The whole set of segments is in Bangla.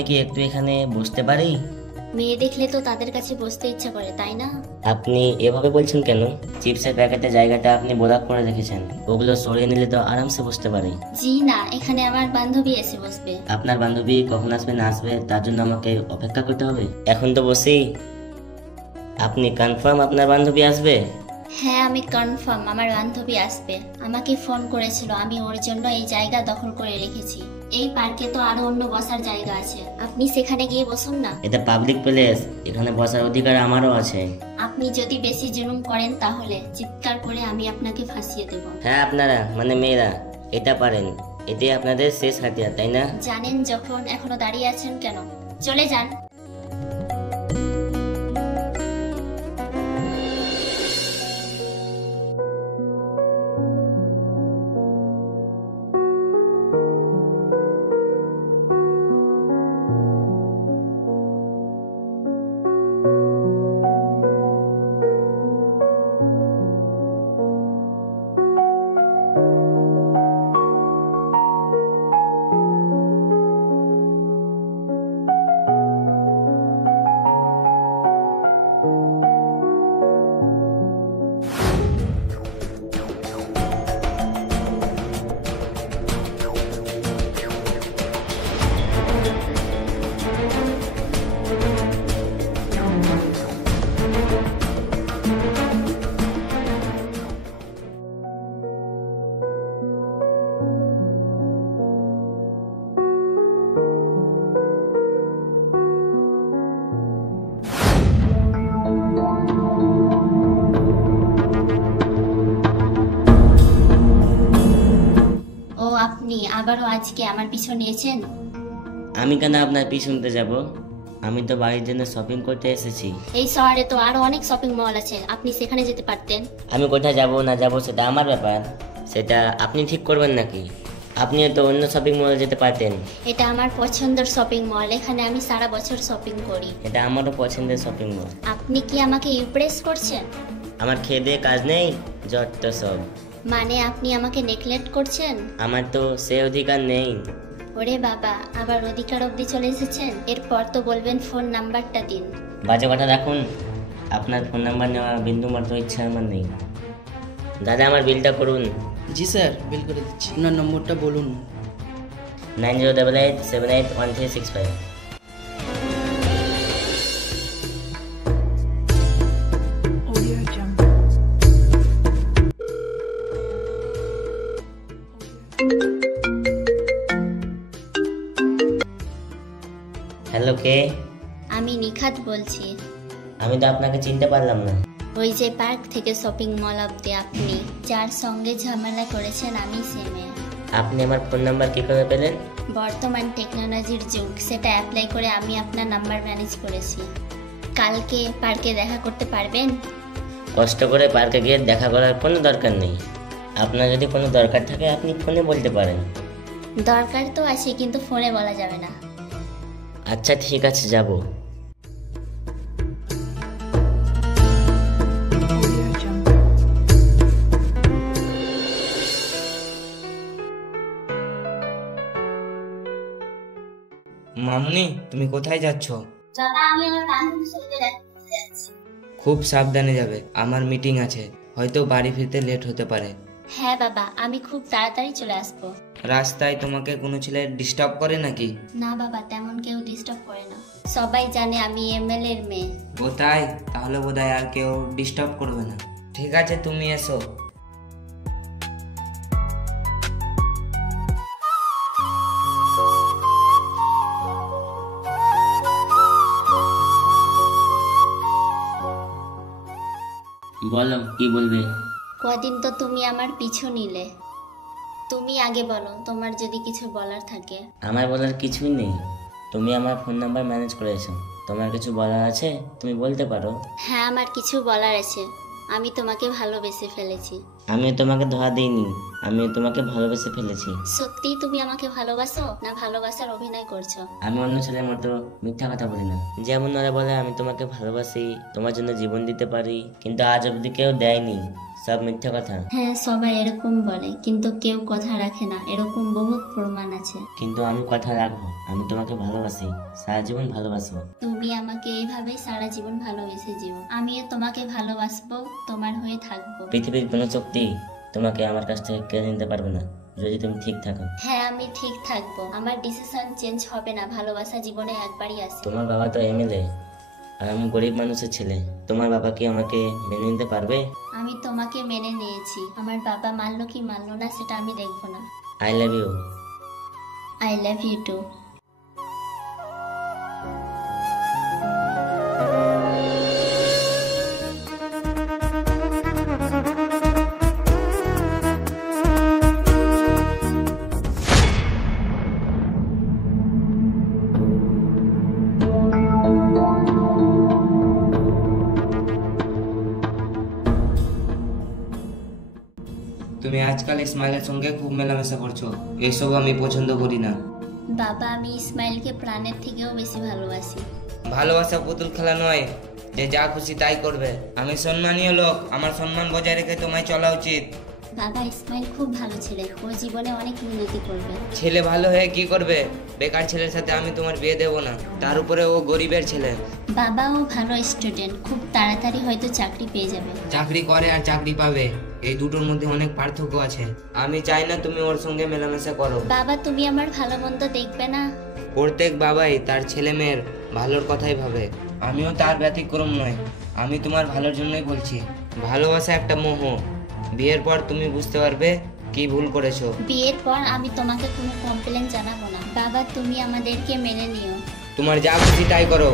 আমি কি একটু এখানে বসতে পারি? মেয়ে দেখলে তো তাদের কাছে বসতে ইচ্ছা করে, তাই না? আপনি এভাবে বলছেন কেন? চিপসের প্যাকেটের জায়গাটা আপনি ব্লক করে রেখেছেন, ওগুলো সরিয়ে নিলে তো আরামসে বসতে পারি। জি না, এখানে আমার বান্ধবী এসে বসবে। আপনার বান্ধবী কখন আসবে না আসবে তার জন্য আমাকে অপেক্ষা করতে হবে? এখন তো বসি। আপনি কনফার্ম আপনার বান্ধবী আসবে? হ্যাঁ, আমি কনফার্ম আমার বান্ধবী আসবে। আমাকে ফোন করেছিল, আমি ওর জন্য এই জায়গা দখল করে রেখেছি। এই পার্কে তো আরো অন্য বসার জায়গা আছে, আপনি সেখানে গিয়ে বসুন না। এটা পাবলিক প্লেস, এখানে বসার অধিকার আমারও আছে। আপনি যদি বেশি জুলুম করেন তাহলে চিৎকার করে আমি আপনাকে ফাঁসিয়ে দেব। হ্যাঁ, আপনারা মানে মেয়েরা এটা পারেন, এটাই আপনাদের শেষ হাতিয়ার, তাই না? জানেন যখন, এখনো দাঁড়িয়ে আছেন কেন? চলে যান। ও আপনি আবারও আজকে আমার পিছু নিয়েছেন? আমি কেন আপনার পিছনতে যাব? আমি তো বাড়ির জন্য শপিং করতে এসেছি। এই শহরে তো আরো অনেক শপিং মল আছে, আপনি সেখানে যেতে পারতেন। আমি কোথায় যাব না যাব সেটা আমার ব্যাপার, সেটা আপনি ঠিক করবেন নাকি? আপনিও তো অন্য শপিং মলে যেতে পারতেন। এটা আমার পছন্দের শপিং মল, এখানে আমি সারা বছর শপিং করি। এটা আমারও পছন্দের শপিং মল। আপনি কি আমাকে ইমপ্রেস করছেন? আমার খেয়ে দিয়ে কাজ নেই, যত সব। মানে আপনি আমাকে নেগলেক্ট করছেন? আমার তো সে অধিকার নেই। ওরে বাবা, আবার অধিকার অবধি চলে এসেছেন। এরপর তো বলবেন ফোন নাম্বারটা দিন। বাজে কথা রাখুন, আপনার ফোন নাম্বার নেওয়া বিন্দু মাত্র ইচ্ছা আমার নেই। দাদা আমার বিলটা করুন। জি স্যার, বিল করে দিচ্ছি। আপনার নম্বরটা বলুন। 9088781365। হ্যালো, কে? আমি নিখাত বলছি। আমি তো আপনাকে চিনতে পারলাম না। ওই যে পার্ক থেকে শপিং মল অবধি আপনি যার সঙ্গে ঝামেলা করেছেন, আমি সে মেয়ে। আপনি আমার ফোন নাম্বার কি করে পেলেন? বর্তমান টেকনোলজির যুগ, সেটা অ্যাপ্লাই করে আমি আপনার নাম্বার ম্যানেজ করেছি। কালকে পার্কে দেখা করতে পারবেন? কষ্ট করে পার্কে গিয়ে দেখা করার কোনো দরকার নেই। আপনার যদি কোনো দরকার থাকে আপনি ফোনে বলতে পারেন। দরকার তো আছে, কিন্তু ফোনে বলা যাবে না। আচ্ছা ঠিক আছে, যাব। মামুনি, তুমি কোথায় যাচ্ছ? দাদা, আমি আমার বান্ধবীর সাথে দেখা করতে যাচ্ছি। খুব সাবধানে যাবে, আমার মিটিং আছে, হয়তো বাড়ি ফিরতে লেট হতে পারে। হ্যাঁ বাবা, আমি খুব তাড়াতাড়ি চলে আসবো। রাস্তায় তোমাকে কোনো ছেলে ডিস্টার্ব করে নাকি? না বাবা, তেমন কেউ ডিস্টার্ব করে না। সবাই জানে আমি এমএলএ এর মেয়ে। ও তাই? তাহলে বোধহয় আর কেউ ডিস্টার্ব করবে না। ঠিক আছে, তুমি এসো। বলো, কি বলবে? কদিন তো তুমি আমার পিছু নিলে, তুমি আগে বলো তোমার যদি কিছু বলার থাকে। আমার বলার কিছুই নেই, তুমি আমার ফোন নাম্বার ম্যানেজ করেছো, তোমার কিছু বলার আছে তুমি বলতে পারো। হ্যাঁ, আমার কিছু বলার আছে। আমি তোমাকে ভালোবেসে ফেলেছি। আমিও তোমাকে ধোয়া দিইনি, আমিও তোমাকে ভালোবেসে ফেলেছি। সত্যিই তুমি আমাকে ভালোবাসো না ভালোবাসার অভিনয় করছো? আমি অন্য ছেলের মতো মিথ্যা কথা বলি না। যেমন ওরা বলে আমি তোমাকে ভালোবাসি, তোমার জন্য জীবন দিতে পারি, কিন্তু আজ অবধি কেউ দেয়নি, সব মিথ্যা কথা। হ্যাঁ, সবাই এরকম বলে, কিন্তু কেউ কথা রাখে না, এরকম বহুত প্রমাণ আছে। কিন্তু আমি কথা রাখবো, আমি তোমাকে ভালোবাসি, সারা জীবন ভালোবাসবো। তুমি আমাকে এইভাবেই সারা জীবন ভালোবেসে যেও, আমিও তোমাকে ভালোবাসবো, তোমার হয়ে থাকবো। পৃথিবীর কোনো শক্তি তোমাকে আমার কাছ থেকে কেড়ে নিতে পারবে না, যদি তুমি ঠিক থাকো। হ্যাঁ, আমি ঠিক থাকবো, আমার ডিসিশন চেঞ্জ হবে না। ভালোবাসা জীবনে একবারই আসে। তোমার বাবা তো এমএলএ আর আমি গরিব মানুষের ছেলে, তোমার বাবা কি আমাকে মেনে নিতে পারবে? আমি তোমাকে মেনে নিয়েছি, আমার বাবা মানলো কি মানলো না সেটা আমি দেখবো না। I love you. I love you too. তুমি আজকাল ইসমাইলের সঙ্গে খুব মেলামেশা করছো, এসব আমি পছন্দ করি না। বাবা, আমি ইসমাইলকে প্রাণের থেকেও বেশি ভালোবাসি। ভালোবাসা পুতুল খেলা নয় যে যা খুশি তাই করবে। আমি সম্মানীয় লোক, আমার সম্মান বজায় রেখে তোমায় চলা উচিত। বাবা, ইসমাইল খুব ভালো ছেলে, ও জীবনে অনেক উন্নতি করবে। ছেলে ভালো হয়ে কি করবে? বেকার ছেলের সাথে আমি তোমার বিয়ে দেব না, তার উপরে ও গরিবের ছেলে। বাবা, ও ভালো স্টুডেন্ট, খুব তাড়াতাড়ি হয়তো চাকরি পেয়ে যাবে। চাকরি করে আর চাকরি পাবে, এই দুটোর মধ্যে অনেক পার্থক্য আছে। আমি চাই না তুমি ওর সঙ্গে মেলামেশা করো। বাবা, তুমি আমার ভালো মন্দ দেখবে না? প্রত্যেক বাবাই তার ছেলে মেয়ের ভালোর কথাই ভাবে, আমিও তার ব্যতিক্রম নয়। আমি তোমার ভালোর জন্যই বলছি। ভালোবাসা একটা মোহ, বিয়ের পর তুমি বুঝতে পারবে কি ভুল করেছো। বিয়ের পর আমি তোমাকে কোনো কমপ্লেন জানাবো না। বাবা, তুমি আমাদেরকে মেনে নিও। তোমার যা খুশি তাই করো।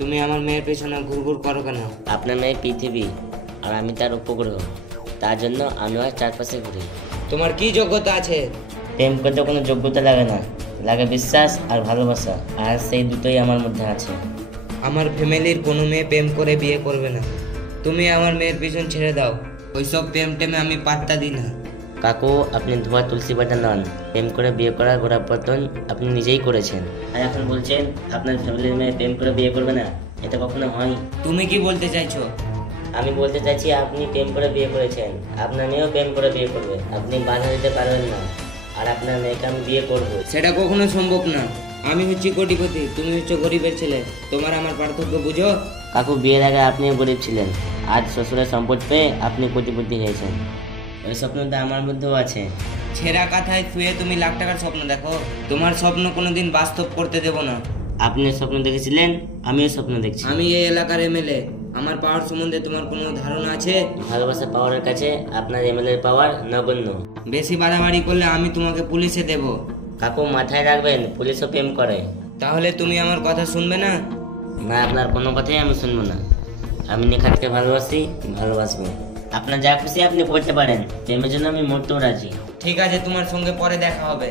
তুমি আমার মেয়ের পেছনে ঘুরঘুর করো কেন? আপনার মেয়ে পৃথিবী আর আমি তার উপগ্রহ, তার জন্য আমি আর চারপাশে ঘুরি। তোমার কি যোগ্যতা আছে? প্রেম করতে কোনো যোগ্যতা লাগে না, লাগে বিশ্বাস আর ভালোবাসা, আর সেই দুটোই আমার মধ্যে আছে। আমার ফ্যামিলির কোনো মেয়ে প্রেম করে বিয়ে করবে না। তুমি আমার মেয়ের পিছন ছেড়ে দাও, ওইসব প্রেম টেমে আমি পাত্তা দিই না। কাকু, আপনি ধোয়া তুলসী পাতা নন, প্রেম করে বিয়ে করার গোড়াপত্তন আপনি নিজেই করেছেন, আর এখন বলছেন আপনার ফ্যামিলির মেয়ে প্রেম করে বিয়ে করবে না। এটা কখনো হয়? তুমি কি বলতে চাইছো? আমি বলতে চাইছি আপনি প্রেম করে বিয়ে করেছেন, আপনার মেয়েও প্রেম করে বিয়ে করবে, আপনি বাধা দিতে পারবেন না, আর আপনার মেয়েকে আমি বিয়ে করবো। সেটা কখনো সম্ভব না। আমি হচ্ছি কোটিপতি, তুমি হচ্ছে গরিবের ছেলে, তোমার আমার পার্থক্য বুঝো। কাকু, বিয়ের আগে আপনিও গরিব ছিলেন, আজ শ্বশুরের সম্পদ পেয়ে আপনি কোটিপতি হয়েছেন। ওই স্বপ্নটা আমার মধ্যেও আছে। ছেঁড়া কাঁথায় শুয়ে তুমি লাখ টাকার স্বপ্ন দেখো, তোমার স্বপ্ন কোনোদিন বাস্তব করতে দেব না। আপনি স্বপ্ন দেখেছিলেন, আমিও স্বপ্ন দেখছি। আমি এই এলাকার এমএলএ, আমার পাওয়ার সম্বন্ধে তোমার কোনো ধারণা আছে? ভালোবাসা পাওয়ারের কাছে আপনার এমএলএর পাওয়ার নগণ্য। বেশি বাড়াবাড়ি করলে আমি তোমাকে পুলিশে দেব। কাকু, মাথায় রাখবেন, পুলিশও প্রেম করে। তাহলে তুমি আমার কথা শুনবে না? না, আপনার কোনো কথাই আমি শুনবো না। আমি নিখাতকে ভালোবাসি, ভালোবাসবো। আপনার যা খুশি আপনি করতে পারেন, প্রেমের জন্য আমি মরতেও রাজি। ঠিক আছে, তোমার সঙ্গে পরে দেখা হবে।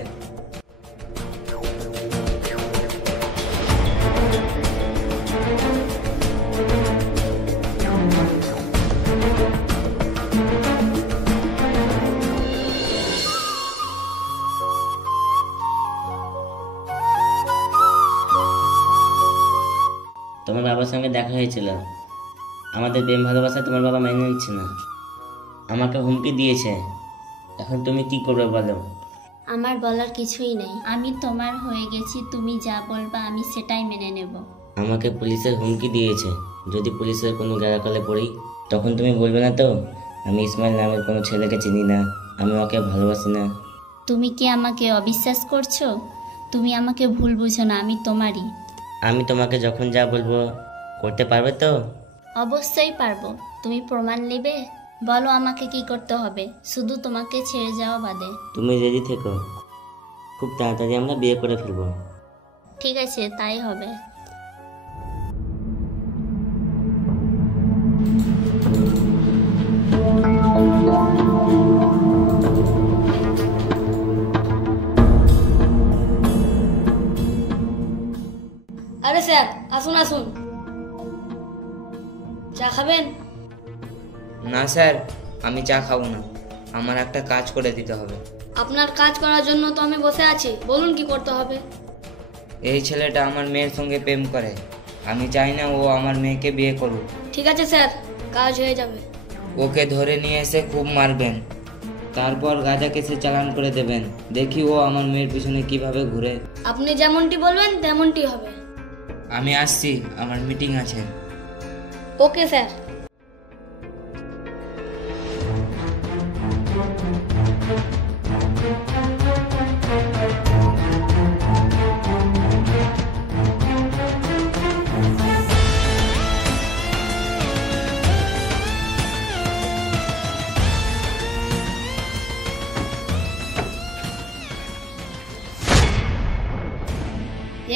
তোমার বাবার সঙ্গে দেখা হয়েছিল, আমাদের প্রেম ভালোবাসা তোমার বাবা মেনে নিচ্ছে না, আমাকে হুমকি দিয়েছে। এখন তুমি কি করবে বলো? আমার বলার কিছুই নেই, আমি তোমার হয়ে গেছি, তুমি যা বলবা আমি সেটাই মেনে নেব। আমাকে পুলিশের হুমকি দিয়েছে, যদি পুলিশের কোনো গেরাকলে পড়ি তখন তুমি বলবে না তো আমি ইসমাইল নামের কোনো ছেলেকে চিনি না, আমি ওকে ভালোবাসি না? তুমি কি আমাকে অবিশ্বাস করছো? তুমি আমাকে ভুল বুঝো না, আমি তোমারই। আমি তোমাকে যখন যা বলবো করতে পারবে তো? অবশ্যই পারবো। তুমি প্রমাণ নেবে? বলো আমাকে কি করতে হবে, শুধু তোমাকে ছেড়ে যাওয়া বাদে। তুমি রেডি থেকো, খুব তাড়াতাড়ি আমরা বিয়ে করে ফেলবো। ঠিক আছে, তাই হবে। আরে স্যার, আসুন আসুন, চা খাবেন? না স্যার, আমি চা খাবো না, আমার একটা কাজ করে দিতে হবে। আপনার কাজ করার জন্য তো আমি বসে আছি, বলুন কি করতে হবে। এই ছেলেটা আমার মেয়ের সঙ্গে প্রেম করে, আমি চাই না ও আমার মেয়েকে বিয়ে করুক। ঠিক আছে স্যার, কাজ হয়ে যাবে। ওকে ধরে নিয়ে এসে খুব মারবেন, তারপর গাঁজা কেসে চালান করে দেবেন। দেখি ও আমার মেয়ের পিছনে কিভাবে ঘুরে। আপনি যেমনটি বলবেন তেমনটি হবে। আমি আসছি, আমার মিটিং আছে। Okay sir.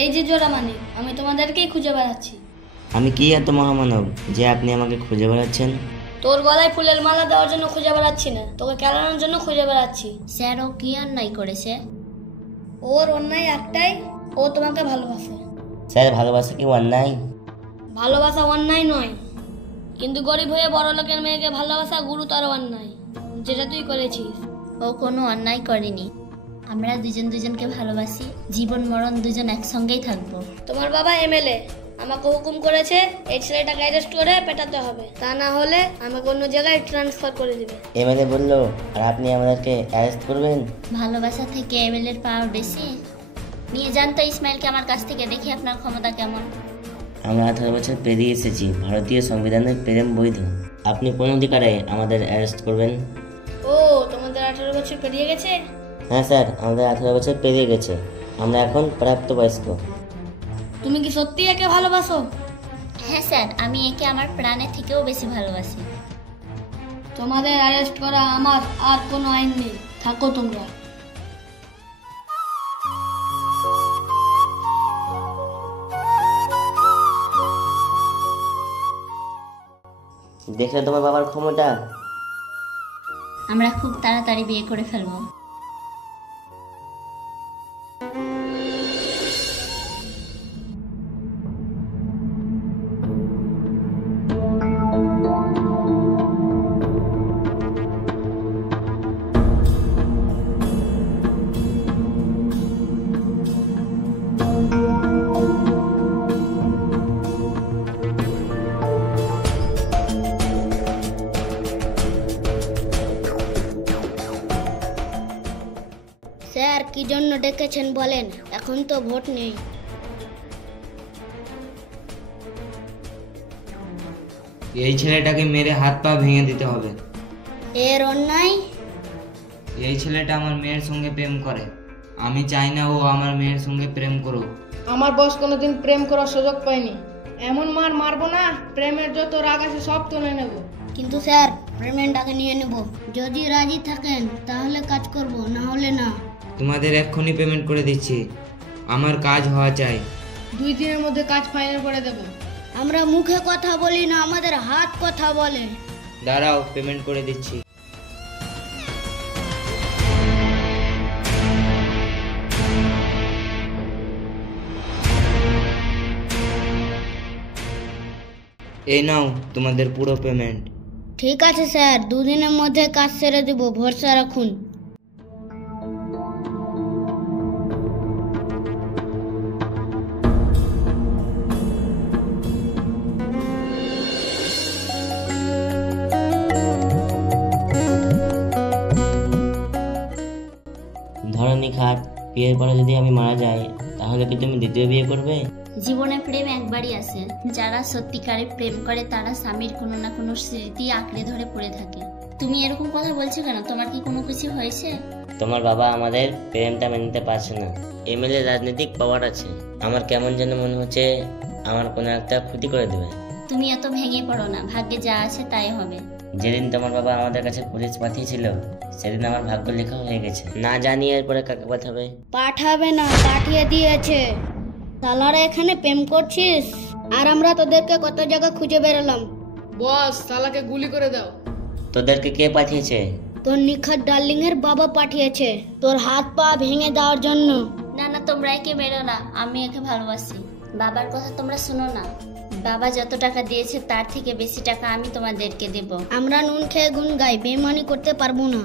এই যে জোড়া মানে, আমি তোমাদেরকেই খুঁজে বেড়াচ্ছি। আমি কি এত মহামানব যে আপনি আমাকে খুঁজে বেড়াচ্ছেন? তোর গলায় ফুলের মালা দেওয়ার জন্য খুঁজে বেড়াচ্ছি না, তোকে কেলানোর জন্য খুঁজে বেড়াচ্ছি। স্যার, ও কি অন্যায় করেছে? ওর অন্যায় একটাই, ও তোমাকে ভালোবাসে। স্যার, ভালোবাসা কি অন্যায়? ভালোবাসা অন্যায় নয়, কিন্তু গরিব হয়ে বড় লোকের মেয়েকে ভালোবাসা গুরুতর অন্যায়, যেটা তুই করেছিস। ও কোনো অন্যায় করেনি। আমরা দুজন দুজনকে ভালোবাসি, জীবন মরণ দুজন একসঙ্গেই থাকবো। তোমার বাবা এমএলএ আমাকে হুকুম করেছে এই ছেলেটাকে অ্যারেস্ট করে পেটাতে হবে, তা না হলে আমাকে অন্য জায়গায় ট্রান্সফার করে দিবে। এমএলএ বললো আর আপনি আমাদেরকে অ্যারেস্ট করবেন? ভালোবাসা থেকে এমএলএর পাওয়ার বেশি। নিয়ে যান তো ইসমাইলকে আমার কাছ থেকে, দেখি আপনার ক্ষমতা কেমন। আমরা 18 বছর পেরিয়ে এসেছি, ভারতীয় সংবিধানের প্রেম বৈধ। আপনি কোন অধিকারে আমাদের অ্যারেস্ট করবেন? ও, তোমাদের 18 বছর পেরিয়ে গেছে? হ্যাঁ স্যার, আমাদের 18 বছর পেরিয়ে গেছে, আমরা এখন প্রাপ্তবয়স্ক। তুমি কি সত্যি একে ভালোবাসো? হ্যাঁ স্যার, আমি একে আমার প্রাণের থেকেও বেশি ভালোবাসি। তোমাদের অ্যারেস্ট করা আমার আর কোনো আইন নেই, থাকো তোমরা। দেখলে তোমার বাবার ক্ষমতা? আমরা খুব তাড়াতাড়ি বিয়ে করে ফেলবো। স্যার, কি জন্য ডেকেছেন বলেন? এখন তো ভোট নেই। এই ছেলেটাকে মেরে হাত পা ভেঙে দিতে হবে। এর অন্যায়? এই ছেলেটা আমার মেয়ের সঙ্গে প্রেম করে, আমি চাই না ও আমার মেয়ের সঙ্গে প্রেম করুক। আমার বস কোনোদিন প্রেম করার সুযোগ পায়নি। এমন মার মারবো না, প্রেমের যত রাগ আছে সব তুলে নেব। কিন্তু স্যার, পেমেন্টটাকে নিয়ে নেব। যদি রাজি থাকেন তাহলে কাজ করব, না হলে না। তোমাদের এক্ষুনি পেমেন্ট করে দিচ্ছি, আমার কাজ হওয়া চাই। 2 দিনের মধ্যে কাজ ফাইনাল করে দেব। আমরা মুখে কথা বলি না, আমাদের হাত কথা বলে। দাঁড়াও, পেমেন্ট করে দিচ্ছি। এই নাও তোমাদের পুরো পেমেন্ট। ঠিক আছে স্যার, 2 দিনের মধ্যে কাজ সেরে দেব, ভরসা রাখুন। ধরনী খাট, বিয়ের পরে যদি আমি মারা যাই তাহলে কি তুমি দ্বিতীয় বিয়ে করবে? জীবনে প্রেম একবারই আসে। যারা সত্যিকারে প্রেম করে তারা স্বামীর কোনো না কোনো স্মৃতি আঁকড়ে ধরে পড়ে থাকে। তুমি এরকম কথা বলছো কেন? তোমার কি কোনো কিছু হয়েছে? তোমার বাবা আমাদের প্রেমটা মেনে নিতে পারছে না। এমএলএ রাজনৈতিক পাওয়ার আছে, আমার কেমন যেন মনে হচ্ছে আমার কোনো একটা ক্ষতি করে দেবে। তুমি এত ভেঙে পড়ো না, ভাগ্যে যা আছে তাই হবে। যেদিন তোমার বাবা আমাদের কাছে পুলিশ পাঠিয়েছিল সেদিন আমার ভাগ্য লেখা হয়ে গেছে। না জানি এরপরে কাকে পাঠাবে। পাঠাবে না, পাঠিয়ে দিয়েছে। শালারা এখানে প্রেম করছিস আর আমরা তোদেরকে কত জায়গা খুঁজে বেরোলাম। বস শালাকে গুলি করে দাও। তোদেরকে কে পাঠিয়েছে? তোর নিখাত ডার্লিং এর বাবা পাঠিয়েছে তোর হাত পা ভেঙে দেওয়ার জন্য। না না, তোমরা একে বেরো না, আমি একে ভালোবাসি। বাবার কথা তোমরা শুনো না। বাবা যত টাকা দিয়েছে তার থেকে বেশি টাকা আমি তোমাদেরকে দেব। আমরা নুন খেয়ে গুণ গাই, বেমানি করতে পারবো না।